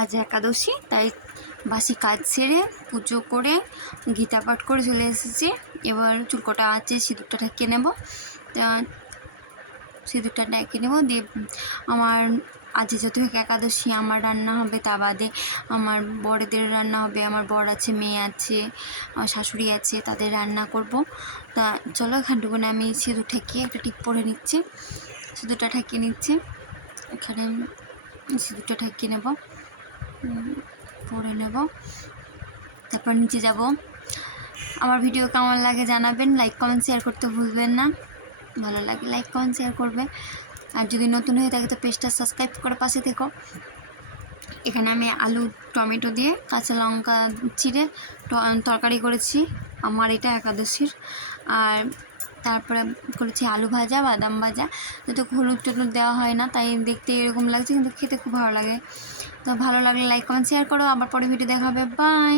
আজ একাদশী, তাই বাসি কাজ সেরে পুজো করে গীতা পাঠ করে চলে এসেছি। এবার চুলকোটা আছে, সিঁদুরটা ঢেকে নেব। সিঁদুরটা ঢেকে নেব দিয়ে আমার আজ যেহেতু একাদশী, আমার রান্না হবে, তা বাদে আমার বড়দের রান্না হবে। আমার বর আছে, মেয়ে আছে, আমার শাশুড়ি আছে, তাদের রান্না করব। তা চলো এখানটুকুনে আমি সিঁদুর ঠেকিয়ে একটা টিপ পরে নিচ্ছি। সিঁদুরটা ঠেকিয়ে নিচ্ছি, এখানে সিঁদুরটা ঠেকিয়ে নেব, পরে নেব, তারপর নিচে যাব। আমার ভিডিও কেমন লাগে জানাবেন, লাইক কমেন্ট শেয়ার করতে ভুলবেন না। ভালো লাগে লাইক কমেন্ট শেয়ার করবে, আর যদি নতুন হয়ে থাকে তো পেজটা সাবস্ক্রাইব করে পাশে থেকো। এখানে আমি আলু টমেটো দিয়ে কাঁচা লঙ্কা চিড়ে তরকারি করেছি, আমার এটা একাদশীর। আর তারপরে করেছি আলু ভাজা, বাদাম ভাজা। যেহেতু হলুদ টলুদ দেওয়া হয় না, তাই দেখতে এরকম লাগছে, কিন্তু খেতে খুব ভালো লাগে। তো ভালো লাগলে লাইক কমেন্ট শেয়ার করো। আবার পরে ভিডিও দেখা হবে, বাই।